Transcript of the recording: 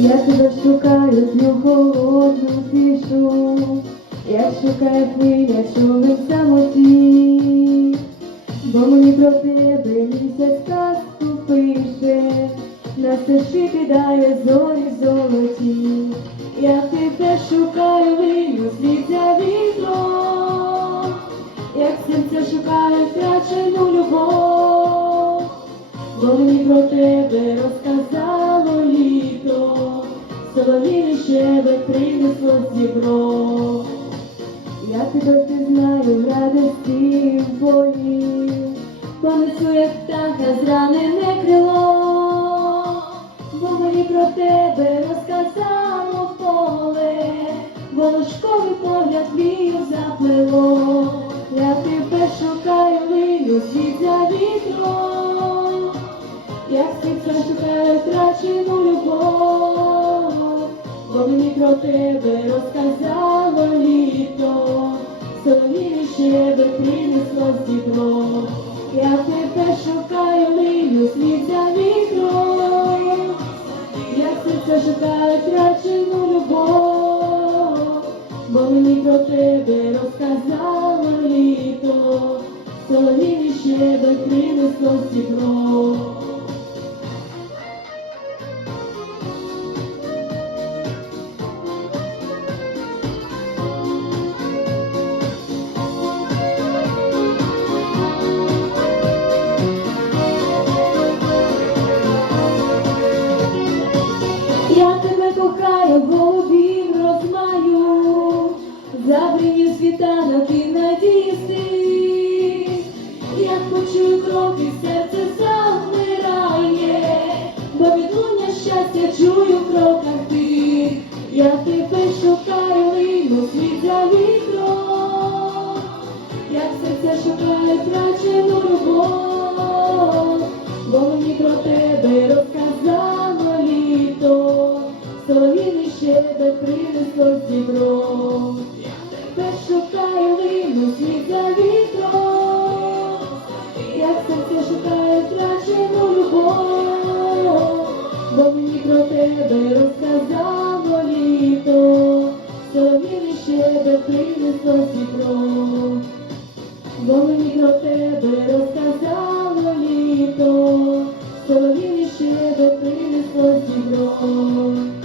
Я тебе шукаю дню холодну тишу, як шукає хвиля, що ви в самоті, бо мені про тебе місяць казку пише, на стежки кидає зорі золоті. Я тебе шукаю, виню слід за вітром, як серце шукає втрачену любов, бо мені про тебе розказало літо, солов'їний щебет принесло з дібро. Я тебе пізнаю в радості в понесу, як птаха зранене крило, бо мені про тебе розказало поле, волошковий погляд вію заплело. Я тебе шукаю, линю світ за вітром, як світ шукає втрачену любов, бо мені про тебе розказало літо, солов'їний щебет принесло з. Я тебе шукаю, линю слід за вітром, як серце шукає втрачену любов, бо мені про тебе розказало літо, солов'їний щебет принесло з Я тебе кохаю, голубів розмаю, забринів світанок і надійси, як почую кроки, серце завмирає, бо відлуння щастя чую в кроках ти, я тебе шукаю, лину світ за вітром, як серце шукає втрачену світ за вітром, як серце любов, бо мені про тебе розказало літо, солов'їний щебет принесло з. Бо мені про тебе розказало літо, солов'їний щебет принесло з дібро.